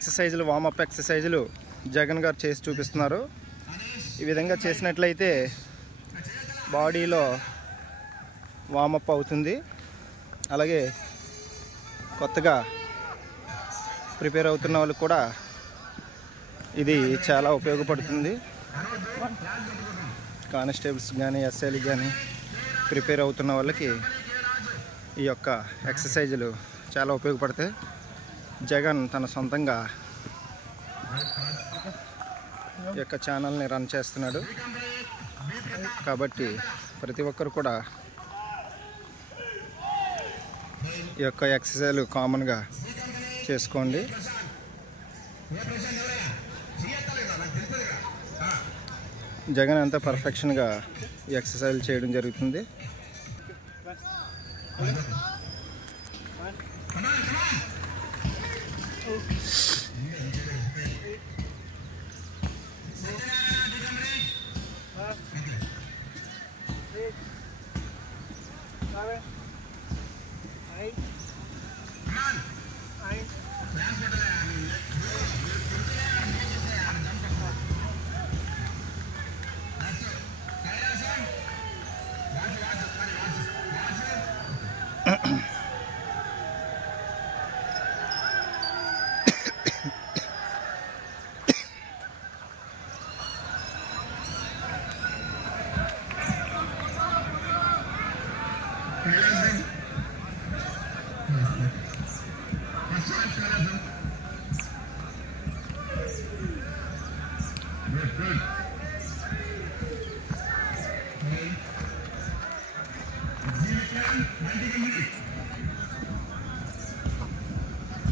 ఎక్సర్సైజులు, warm up ఎక్సర్సైజులు Jagan గారు చేసి చూపిస్తున్నారు. ఈ విధంగా చేసినట్లయితే బాడీలో వామప్ అవుతుంది. అలాగే కొత్తగా ప్రిపేర్ అవుతున్న వాళ్ళకి కూడా ఇది చాలా ఉపయోగపడుతుంది. కానిస్టేబుల్స్ కానీ ఎస్ఐలకు కానీ ప్రిపేర్ అవుతున్న వాళ్ళకి ఈ యొక్క ఎక్సర్సైజులు చాలా ఉపయోగపడతాయి. జగన్ తన సొంతంగా ఈ యొక్క ఛానల్ని రన్ చేస్తున్నాడు కాబట్టి ప్రతి ఒక్కరు కూడా ఈ యొక్క ఎక్సర్సైజులు కామన్గా చేసుకోండి. జగన్ అంతా పర్ఫెక్షన్గా ఈ ఎక్సర్సైజ్ చేయడం జరుగుతుంది.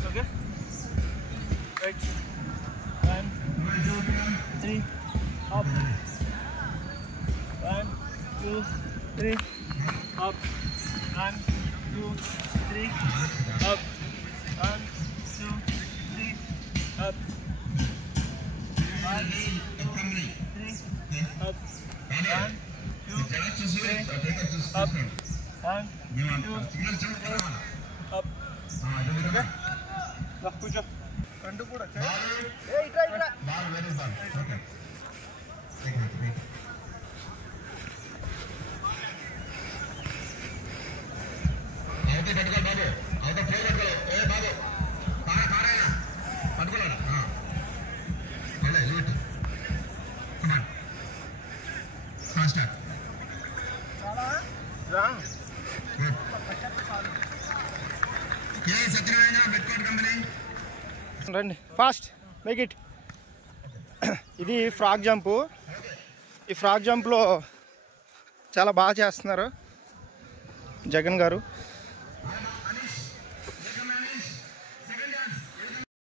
Okay. Right. 1, 2, 3. Up. 1, 2, 3. Up. 1, 2, 3. Up. 1, 2, 3. Up. 1, 2, 3. Up. 1, 2, 3. Up. 1, 2, 3. Up. Okay. Nah, కూర్చో. రెండు కూడా ఏ ఇట్రా ఇట్రా. Ball very ball. ఓకే. అవుతే పట్టుకో బాబు. అవుతే ప్లే పట్టుకో. ఏ బాబు. పారేనా. పట్టుకోలేనా. వెళ్ళే lead. Come on. First start. చాలా రా. ఏ సత్యనారాయణ బెట్కోట్ కంపెనీ రండి ఫాస్ట్ మేక్ ఇట్. ఇది ఫ్రాగ్ జంపు. ఈ ఫ్రాగ్ జంప్లో చాలా బాగా చేస్తున్నారు జగన్ గారు.